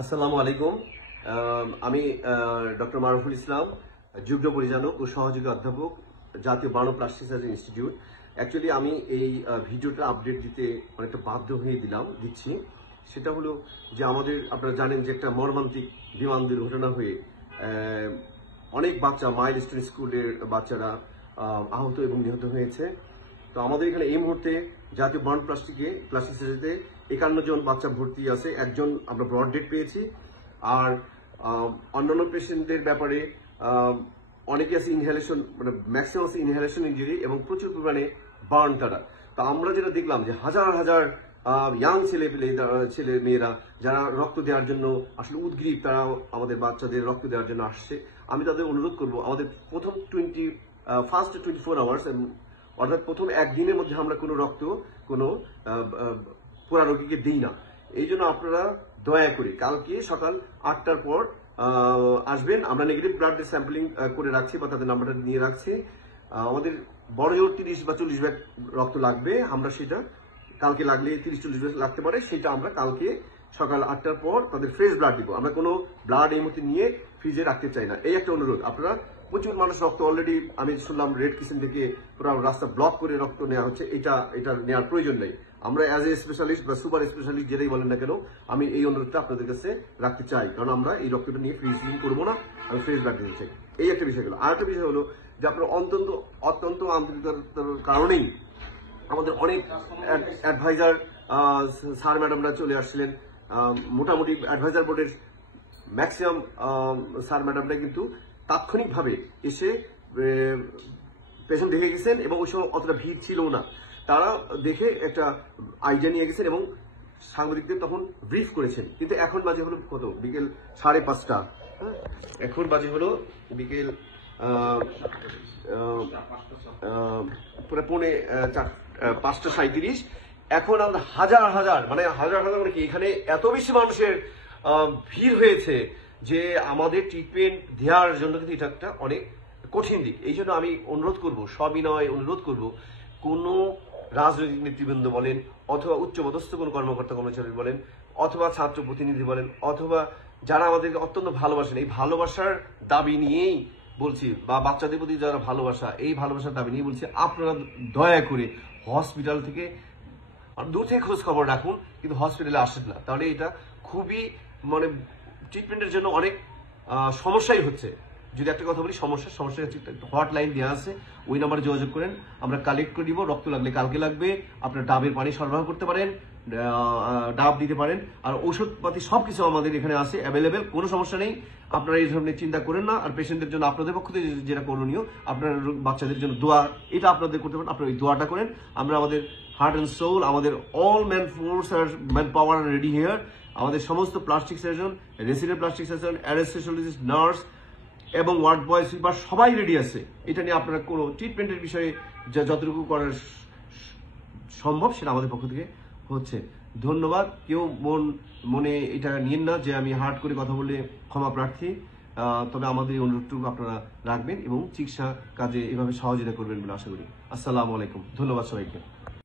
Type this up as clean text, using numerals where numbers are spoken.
আসসালামু আলাইকুম। আমি ডক্টর মারুফুল ইসলাম, যুগ্ম পরিচালক ও সহযোগী অধ্যাপক, জাতীয় burn plastic surgery institute. Actually আমি এই ভিডিওটা আপডেট দিতে অনেকটা বাধ্য হয়ে দিচ্ছি। সেটা হলো যে আপনারা জানেন যে একটা মর্মান্তিক বিমান দুর্ঘটনা হয়ে অনেক বাচ্চা, মাইলস্টোন স্কুলের বাচ্চারা আহত এবং নিহত হয়েছে। তো আমাদের এখানে এই মুহূর্তে জাতীয় বার্ন প্লাস্টিক সার্জারিতে 51 জন বাচ্চা ভর্তি আছে। একজন আমরা ব্রড ডেট পেয়েছি। আর অন্যান্য পেশেন্টদের ব্যাপারে অনেকে আছে ইনহেলেশন, মানে ম্যাক্সিমাম আছে ইনহেলেশন ইনজুরি এবং প্রচুর পরিমাণে বার্ন তারা। তো আমরা যেটা দেখলাম যে হাজার হাজার ইয়াং ছেলে মেয়েরা যারা রক্ত দেওয়ার জন্য আসলে উদ্গ্রীব, তারা আমাদের বাচ্চাদের রক্ত দেওয়ার জন্য আসছে। আমি তাদের অনুরোধ করব, আমাদের প্রথম ফার্স্ট 24 আওয়ার্স, অর্থাৎ প্রথম একদিনের মধ্যে আমরা কোনো রক্ত কোনো পুরা রোগীকে দিই না। এই জন্য আপনারা দয়া করে কালকে সকাল 8টার পর আসবেন। আমরা নেগেটিভ ব্লাড স্যাম্পলিং করে রাখছি বা তাদের নাম্বারটা নিয়ে রাখছি। আমাদের বড় জোর 30 বা 40 ব্যাগ রক্ত লাগবে। আমরা সেটা কালকে লাগলে 30-40 ব্যাগ লাগতে পারে, সেটা আমরা কালকে সকাল 8টার পর তাদের ফ্রেশ ব্লাড দিব। আমরা কোনো ব্লাড এই মুহূর্তে নিয়ে ফ্রিজে রাখতে চাই না। এই একটা অনুরোধ। আপনারা প্রচুর মানুষ রক্ত অলরেডি, আমি শুনলাম রেড কিচেন থেকে পুরো রাস্তা ব্লক করে রক্ত নেওয়া হচ্ছে। এটা নেওয়ার প্রয়োজন নেই। আমরা অ্যাজ এ স্পেশালিস্ট বা সুপার স্পেশালিস্ট যেটাই বলেন না কেন, আমি এই অনুরোধটা আপনাদের কাছে রাখতে চাই, কারণ আমরা এই রক্তটা নিয়ে ফ্রিজিং করবো না, আমি ফ্রেশ ব্লাড দিতে চাই। এই একটা বিষয় গেল। আর একটা বিষয় হলো যে আপনার অত্যন্ত আন্তরিকতার কারণেই আমাদের অনেক অ্যাডভাইজার স্যার ম্যাডামরা চলে আসছিলেন। মোটামুটি অ্যাডভাইজার বোর্ডের ম্যাক্সিমাম স্যার ম্যাডামরা কিন্তু তাৎক্ষণিকভাবে এসে পেশেন্ট দেখে গেছেন এবং ওই সময় অতটা ভিড় ছিল না। তারা দেখে একটা আইডিয়া নিয়ে গেছেন এবং সাংবাদিকদের তখন ব্রিফ করেছেন। কিন্তু এখন বাজে হলো কত, বিকেল 5:30। এখন বাজে হলো বিকেল পুরো 5:37। এখন আমরা হাজার হাজার মানে কি এখানে এত বেশি মানুষের ভিড় হয়েছে যে আমাদের ট্রিটমেন্ট দেওয়ার জন্য কিন্তু এটা একটা অনেক কঠিন দিক। এই জন্য আমি অনুরোধ করব, সবিনয় অনুরোধ করব, কোনো রাজনৈতিক নেতৃবৃন্দ বলেন, অথবা উচ্চপদস্থ কোনো কর্মকর্তা কর্মচারী বলেন, অথবা ছাত্র প্রতিনিধি বলেন, অথবা যারা আমাদেরকে অত্যন্ত ভালোবাসেন, এই ভালোবাসার দাবি নিয়েই বলছি, বা বাচ্চাদের প্রতি যারা ভালোবাসা, এই ভালোবাসার দাবি নিয়ে বলছি, আপনারা দয়া করে হসপিটাল থেকে দূর থেকে খোঁজ খবর রাখুন, কিন্তু হসপিটালে আসেন না। তাহলে এটা খুবই মানে ট্রিটমেন্টের জন্য অনেক সমস্যাই হচ্ছে। যদি একটা কথা বলি, সমস্যা হটলাইন দেওয়া আছে, ওই নাম্বারে যোগাযোগ করেন। আমরা কালেক্ট করে দিব। রক্ত লাগলে কালকে লাগবে, আপনার ডাবের পানি সরবরাহ করতে পারেন, ডাব দিতে পারেন, আর ঔষধপাতি সবকিছু আমাদের এখানে আছে অ্যাভেলেবেল। কোনো সমস্যা নেই, আপনারা এই ধরনের চিন্তা করেন না। আর পেশেন্টদের জন্য আপনাদের পক্ষ থেকে যেটা করণীয়, আপনার বাচ্চাদের জন্য দোয়া, এটা আপনাদের করতে পারেন। আপনারা এই দোয়াটা করেন। আমরা আমাদের হার্ট অ্যান্ড সোল, আমাদের all man power ready here. আমাদের সমস্ত plastic surgeon, resident plastic surgeon, anaesthesiologist, nurse এবং ওয়ার্ড বয়, সুইপার সবাই রেডি আছে। এটা নিয়ে আপনারা কোনো ট্রিটমেন্টের বিষয়ে যতটুকু করার সম্ভব সেটা আমাদের পক্ষ থেকে হচ্ছে। ধন্যবাদ। কেউ মনে এটা নিয়েন না যে আমি হার্ট করে কথা বলে ক্ষমা প্রার্থী। তবে আমাদের এই অনুরোধটুকু আপনারা রাখবেন এবং চিকিৎসা কাজে এভাবে সহযোগিতা করবেন বলে আশা করি। আসসালামু আলাইকুম। ধন্যবাদ সবাইকে।